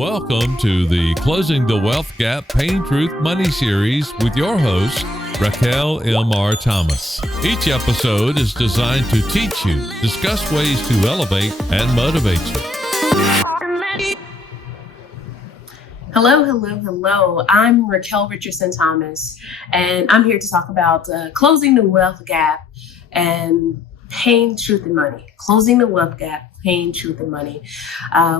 Welcome to the Closing the Wealth Gap Pain Truth Money series with your host, Raquel M.R. Thomas. Each episode is designed to teach you, discuss ways to elevate and motivate you. Hello. I'm Raquel Richardson Thomas, and I'm here to talk about closing the wealth gap and pain, truth, and money. Closing the wealth gap, pain, truth, and money.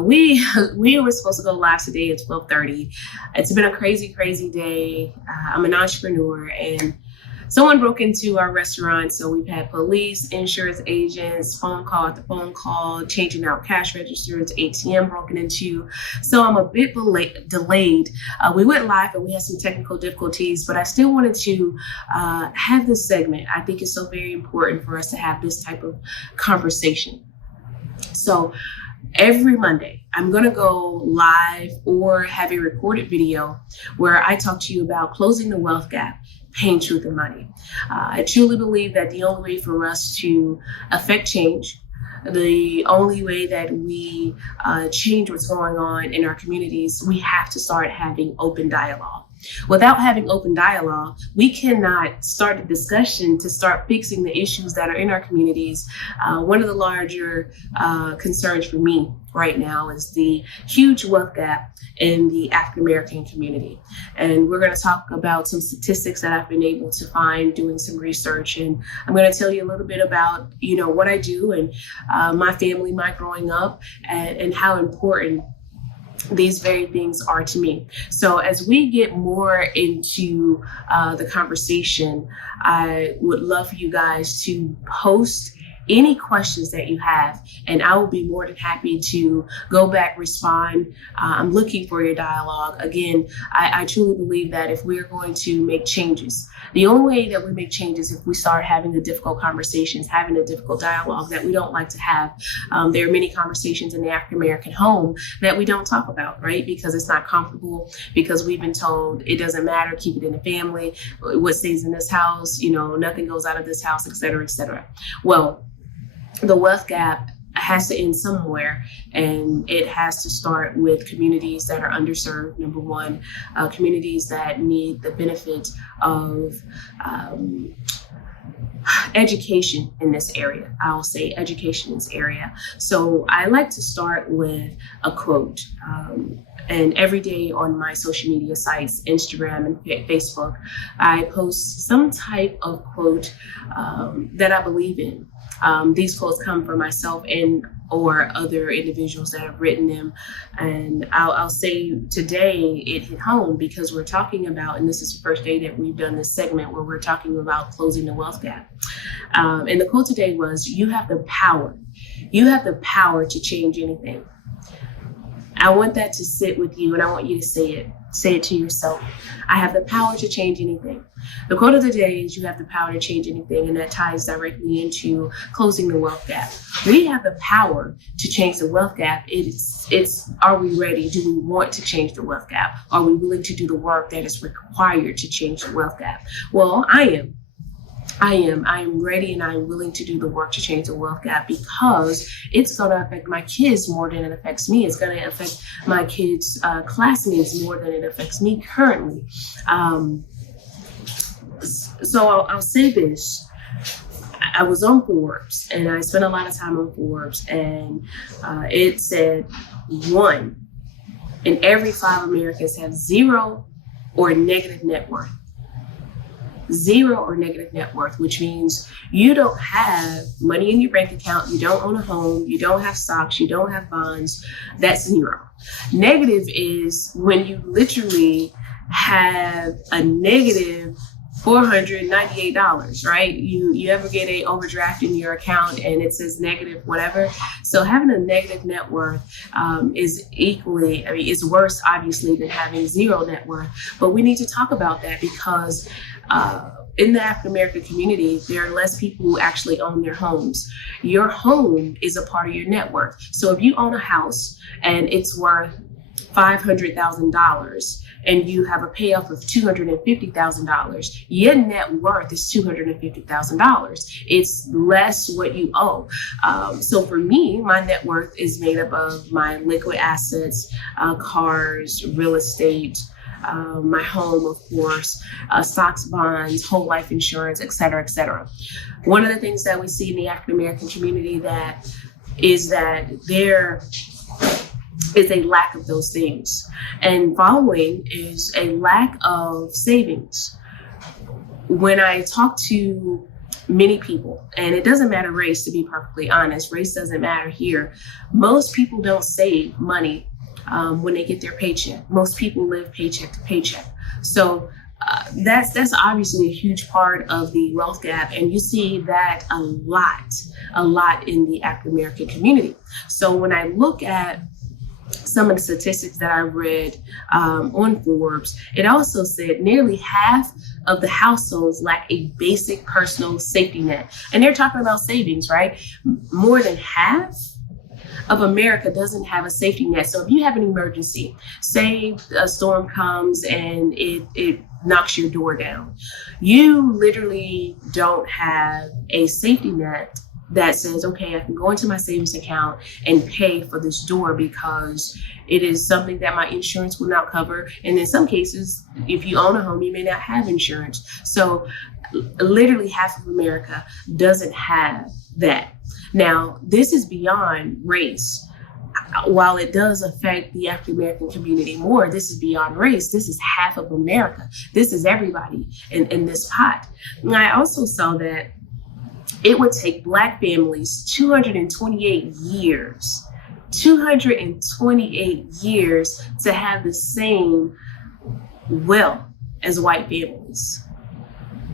We were supposed to go live today at 12:30. It's been a crazy day. I'm an entrepreneur, and someone broke into our restaurant, so we've had police, insurance agents, phone call after phone call, changing out cash registers, ATM broken into. So I'm a bit delayed. We went live and we had some technical difficulties, but I still wanted to have this segment. I think it's so very important for us to have this type of conversation. So every Monday, I'm going to go live or have a recorded video where I talk to you about closing the wealth gap, pain, truth, and money. I truly believe that the only way for us to affect change, the only way that we change what's going on in our communities, we have to start having open dialogue. Without having open dialogue, we cannot start a discussion to start fixing the issues that are in our communities. One of the larger concerns for me right now is the huge wealth gap in the African American community. And we're going to talk about some statistics that I've been able to find doing some research. And I'm going to tell you a little bit about, what I do and my family, my growing up, and how important these very things are to me. So as we get more into the conversation, I would love for you guys to post any questions that you have, and I will be more than happy to go back, respond. I'm looking for your dialogue. Again, I truly believe that if we're going to make changes, the only way that we make changes is if we start having the difficult conversations, having a difficult dialogue that we don't like to have. There are many conversations in the African American home that we don't talk about, right? Because it's not comfortable, because we've been told it doesn't matter, keep it in the family, what stays in this house, nothing goes out of this house, et cetera, et cetera. Well, the wealth gap has to end somewhere, and it has to start with communities that are underserved, number one, communities that need the benefit of education in this area. I'll say education in this area. So I like to start with a quote. And every day on my social media sites, Instagram and Facebook, I post some type of quote that I believe in. These quotes come from myself and or other individuals that have written them. And I'll say today it hit home because we're talking about, and this is the first day that we've done this segment where we're talking about closing the wealth gap. And the quote today was, you have the power. You have the power to change anything. I want that to sit with you, and I want you to say it. Say it to yourself. I have the power to change anything. The quote of the day is, you have the power to change anything, and that ties directly into closing the wealth gap. We have the power to change the wealth gap. It's are we ready? Do we want to change the wealth gap? Are we willing to do the work that is required to change the wealth gap? Well, I am ready, and I'm willing to do the work to change the wealth gap, because it's going to affect my kids more than it affects me. It's going to affect my kids' classmates more than it affects me currently. So I'll say this. I was on Forbes, and I spent a lot of time on Forbes, and it said 1 in every 5 Americans have zero or negative net worth. Zero or negative net worth, which means you don't have money in your bank account, you don't own a home, you don't have stocks, you don't have bonds. That's zero. Negative is when you literally have a negative $498, right? You ever get a overdraft in your account and it says negative whatever? So having a negative net worth is equally, it's worse obviously than having zero net worth. But we need to talk about that because in the African American community, there are less people who actually own their homes. Your home is a part of your net worth. So if you own a house and it's worth $500,000, and you have a payoff of $250,000, your net worth is $250,000. It's less what you owe. So for me, my net worth is made up of my liquid assets, cars, real estate, my home, of course, stocks, bonds, whole life insurance, et cetera, et cetera. One of the things that we see in the African American community that there is a lack of those things. And following is a lack of savings. When I talk to many people, and it doesn't matter race, to be perfectly honest, race doesn't matter here. Most people don't save money when they get their paycheck. Most people live paycheck to paycheck. So that's obviously a huge part of the wealth gap. And you see that a lot in the African American community. So when I look at some of the statistics that I read on Forbes, it also said nearly half of the households lack a basic personal safety net. And they're talking about savings, right? More than half of America doesn't have a safety net. So if you have an emergency, say a storm comes and it knocks your door down, you literally don't have a safety net that says, okay, I can go into my savings account and pay for this door because it is something that my insurance will not cover. And in some cases, if you own a home, you may not have insurance. So literally half of America doesn't have that. Now, this is beyond race. While it does affect the African American community more, this is beyond race. This is half of America. This is everybody in this pot. And I also saw that it would take Black families 228 years to have the same wealth as white families.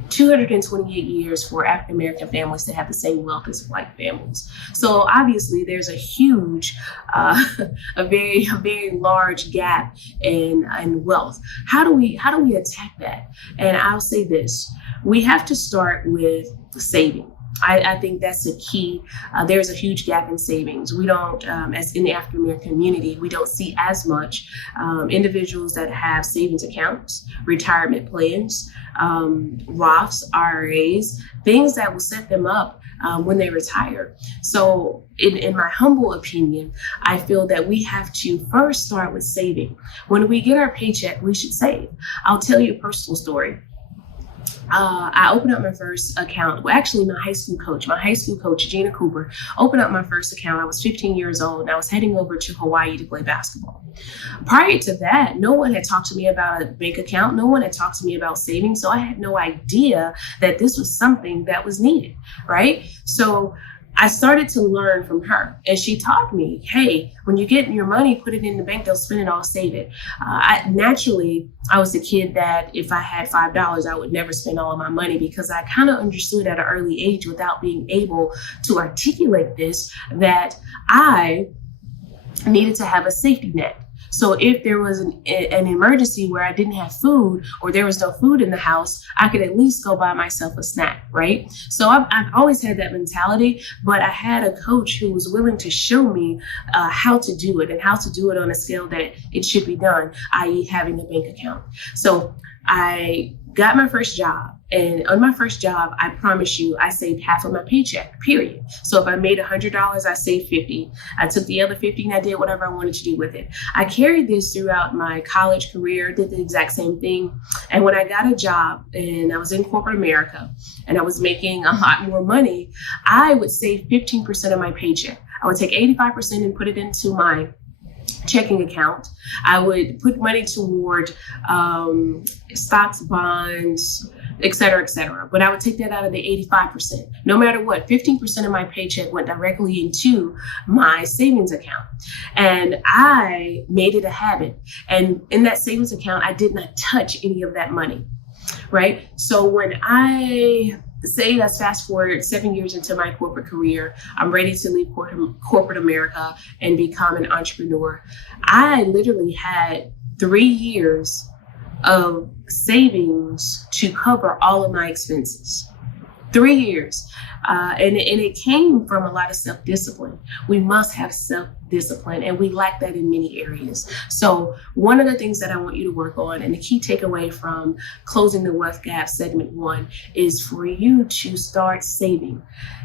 228 years for African American families to have the same wealth as white families. So obviously there's a huge, a very large gap in wealth. How do we attack that? And I'll say this: we have to start with saving. I think that's a key. There's a huge gap in savings. We don't, as in the African American community, we don't see as much individuals that have savings accounts, retirement plans, Roths, IRAs, things that will set them up when they retire. So in my humble opinion, I feel that we have to first start with saving. When we get our paycheck, we should save. I'll tell you a personal story. I opened up my first account. Well, actually, my high school coach, Gina Cooper, opened up my first account. I was 15 years old and I was heading over to Hawaii to play basketball. Prior to that, no one had talked to me about a bank account. No one had talked to me about savings. So I had no idea that this was something that was needed, right? So I started to learn from her, and she taught me, hey, when you get your money, put it in the bank, they'll spend it all, save it. I was a kid that if I had $5, I would never spend all of my money, because I kind of understood at an early age, without being able to articulate this, that I needed to have a safety net. So if there was an emergency where I didn't have food, or there was no food in the house, I could at least go buy myself a snack, right? So I've always had that mentality, but I had a coach who was willing to show me how to do it, and how to do it on a scale that it should be done, i.e. having a bank account. So I got my first job, and on my first job, I promise you, I saved half of my paycheck, period. So if I made $100, I saved $50. I took the other $50 and I did whatever I wanted to do with it. I carried this throughout my college career, did the exact same thing. And when I got a job and I was in corporate America and I was making a lot more money, I would save 15% of my paycheck. I would take 85% and put it into my checking account. I would put money toward stocks, bonds, et cetera, et cetera. But I would take that out of the 85%. No matter what, 15% of my paycheck went directly into my savings account. And I made it a habit. And in that savings account, I did not touch any of that money, right? So when I say, let's fast forward 7 years into my corporate career, I'm ready to leave corporate America and become an entrepreneur. I literally had 3 years of savings to cover all of my expenses. 3 years. And it came from a lot of self-discipline. We must have discipline, and we lack that in many areas. So one of the things that I want you to work on, and the key takeaway from Closing the Wealth Gap segment 1, is for you to start saving.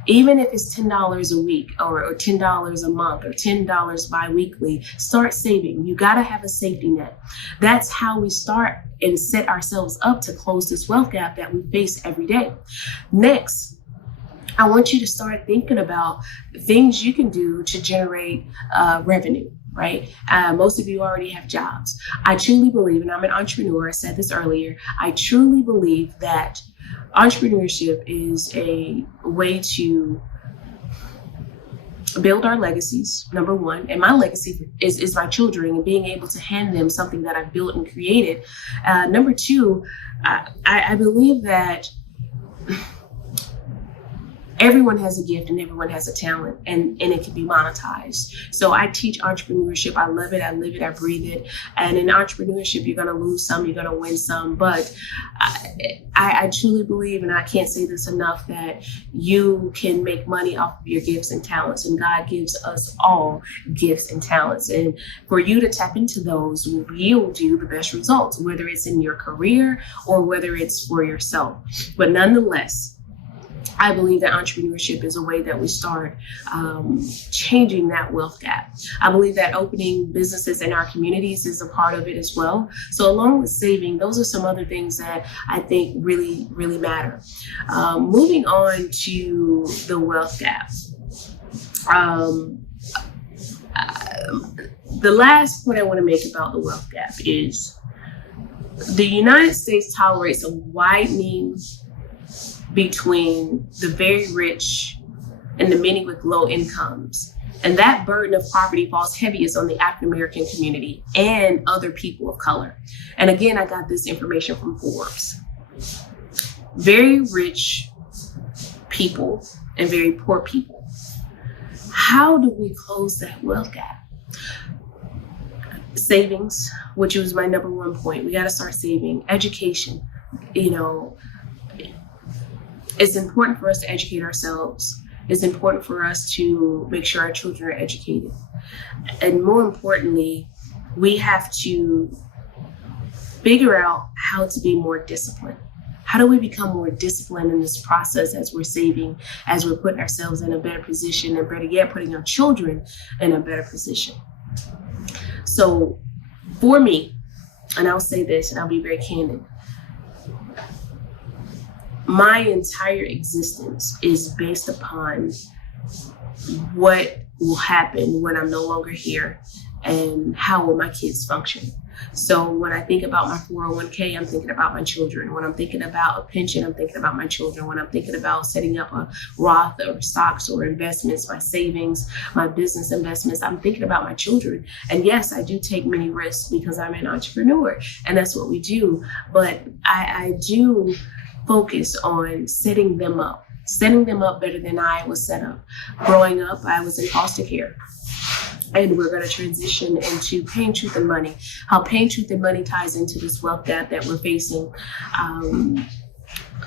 Even if it's $10 a week or $10 a month or $10 bi-weekly, start saving. You got to have a safety net. That's how we start and set ourselves up to close this wealth gap that we face every day. Next, I want you to start thinking about things you can do to generate revenue, right? Most of you already have jobs. I truly believe, and I'm an entrepreneur, I said this earlier, I truly believe that entrepreneurship is a way to build our legacies, number one. And my legacy is my children and being able to hand them something that I've built and created. Number two, I believe that everyone has a gift and everyone has a talent, and it can be monetized. So I teach entrepreneurship. I love it. I live it. I breathe it. And in entrepreneurship, you're going to lose some, you're going to win some. But I truly believe, and I can't say this enough, that you can make money off of your gifts and talents. And God gives us all gifts and talents. And for you to tap into those will yield you the best results, whether it's in your career or whether it's for yourself. But nonetheless, I believe that entrepreneurship is a way that we start changing that wealth gap. I believe that opening businesses in our communities is a part of it as well. So along with saving, those are some other things that I think really, really matter. Moving on to the wealth gap. The last point I want to make about the wealth gap is the United States tolerates a widening between the very rich and the many with low incomes. And that burden of poverty falls heaviest on the African American community and other people of color. And again, I got this information from Forbes. Very rich people and very poor people. How do we close that wealth gap? Savings, which was my number one point. We got to start saving. Education, it's important for us to educate ourselves. It's important for us to make sure our children are educated. And more importantly, we have to figure out how to be more disciplined. How do we become more disciplined in this process as we're saving, as we're putting ourselves in a better position, and better yet, putting our children in a better position? So for me, and I'll say this, and I'll be very candid, my entire existence is based upon what will happen when I'm no longer here and how will my kids function. So when I think about my 401k, I'm thinking about my children. When I'm thinking about a pension, I'm thinking about my children. When I'm thinking about setting up a Roth or stocks or investments, my savings, my business investments, I'm thinking about my children. And yes, I do take many risks because I'm an entrepreneur and that's what we do. But I do focus on setting them up better than I was set up. Growing up, I was in foster care. And we're going to transition into Pain, Truth, and Money. How Pain, Truth, and Money ties into this wealth gap that we're facing.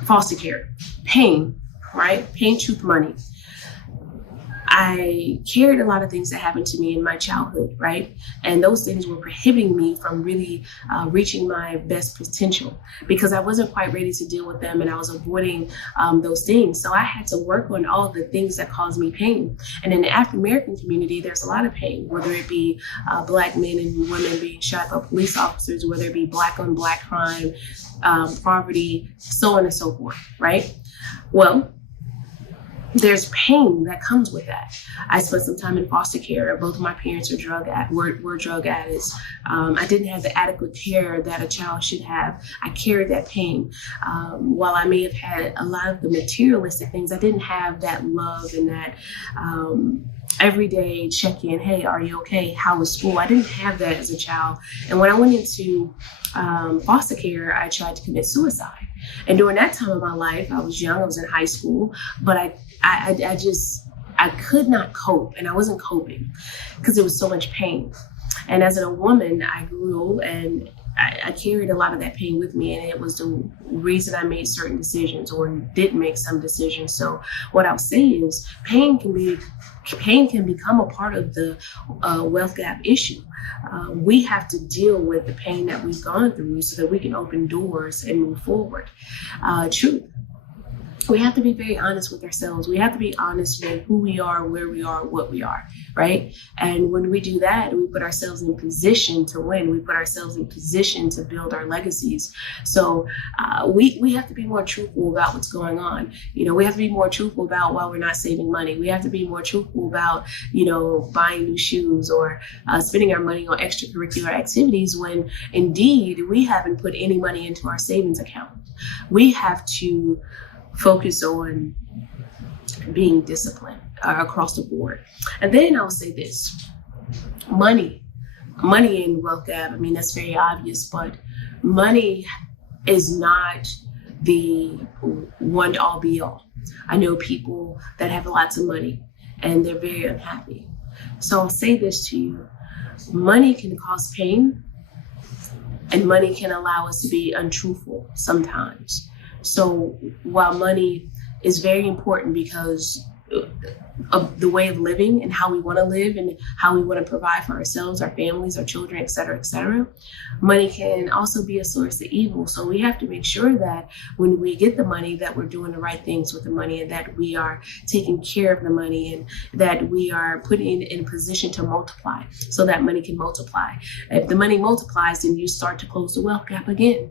Foster care. Pain, right? Pain, Truth, Money. I carried a lot of things that happened to me in my childhood, right? And those things were prohibiting me from really reaching my best potential because I wasn't quite ready to deal with them and I was avoiding those things. So I had to work on all the things that caused me pain. And in the African American community, there's a lot of pain, whether it be Black men and women being shot by police officers, whether it be Black on Black crime, poverty, so on and so forth, right? Well, there's pain that comes with that. I spent some time in foster care. Both of my parents were drug addicts. I didn't have the adequate care that a child should have. I carried that pain. While I may have had a lot of the materialistic things, I didn't have that love and that everyday check-in. Hey, are you okay? How was school? I didn't have that as a child. And when I went into foster care, I tried to commit suicide. And during that time of my life, I was young, I was in high school, but I could not cope, and I wasn't coping because there was so much pain. And as a woman, I grew and I carried a lot of that pain with me, and it was the reason I made certain decisions or didn't make some decisions. So what I'll say is pain can become a part of the wealth gap issue. We have to deal with the pain that we've gone through so that we can open doors and move forward. Truth. We have to be very honest with ourselves. We have to be honest with who we are, where we are, what we are, right? And when we do that, we put ourselves in position to win. We put ourselves in position to build our legacies. So we have to be more truthful about what's going on. We have to be more truthful about why we're not saving money. We have to be more truthful about, buying new shoes or spending our money on extracurricular activities when indeed we haven't put any money into our savings account. We have to focus on being disciplined across the board. And then I'll say this, money in wealth gap, that's very obvious, but money is not the one all be all. I know people that have lots of money and they're very unhappy. So I'll say this to you, money can cause pain and money can allow us to be untruthful sometimes. So while money is very important because of the way of living and how we want to live and how we want to provide for ourselves, our families, our children, et cetera, money can also be a source of evil. So we have to make sure that when we get the money that we're doing the right things with the money and that we are taking care of the money and that we are putting it in a position to multiply so that money can multiply. If the money multiplies, then you start to close the wealth gap again.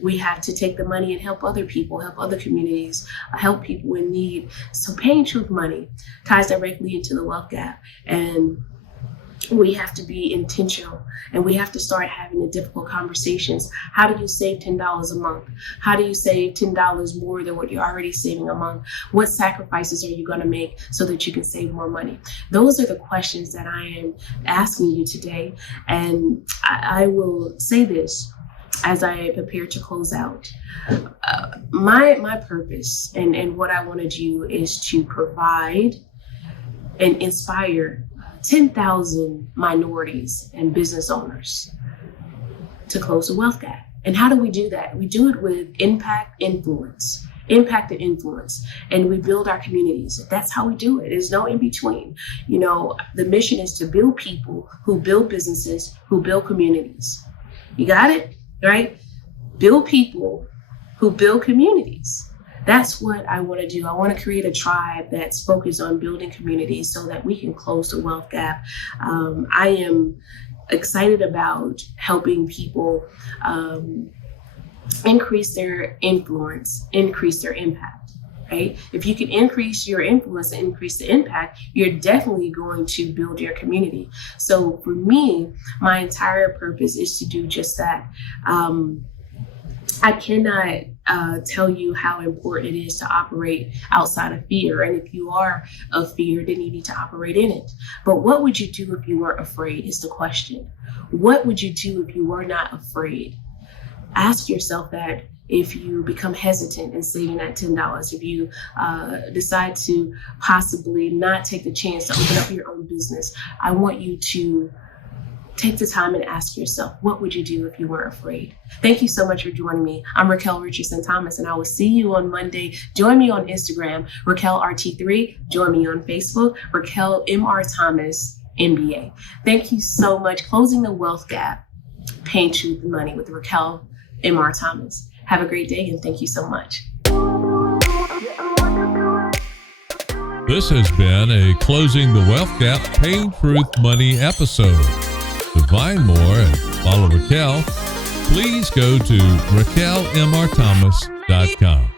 We have to take the money and help other people, help other communities, help people in need. So paying truth money ties directly into the wealth gap, and we have to be intentional and we have to start having the difficult conversations. How do you save $10 a month? How do you save $10 more than what you're already saving a month? What sacrifices are you going to make so that you can save more money? Those are the questions that I am asking you today, and I will say this as I prepare to close out. My purpose and what I want to do is to provide and inspire 10,000 minorities and business owners to close the wealth gap. And how do we do that? We do it with impact and influence, and we build our communities. That's how we do it. There's no in between. The mission is to build people who build businesses, who build communities. You got it? Right? Build people who build communities. That's what I want to do. I want to create a tribe that's focused on building communities so that we can close the wealth gap. I am excited about helping people increase their influence, increase their impact. Right? If you can increase your influence and increase the impact, you're definitely going to build your community. So for me, my entire purpose is to do just that. I cannot tell you how important it is to operate outside of fear. And if you are of fear, then you need to operate in it. But what would you do if you weren't afraid is the question. What would you do if you were not afraid? Ask yourself that. If you become hesitant in saving that $10, if you decide to possibly not take the chance to open up your own business, I want you to take the time and ask yourself, what would you do if you weren't afraid? Thank you so much for joining me. I'm Raquel Richardson-Thomas, and I will see you on Monday. Join me on Instagram, RaquelRT3. Join me on Facebook, Raquel MR Thomas MBA. Thank you so much. Closing the wealth gap, paying truth and money with Raquel MR Thomas. Have a great day, and thank you so much. This has been a Closing the Wealth Gap Paying Truth Money episode. To find more and follow Raquel, please go to RaquelMRThomas.com.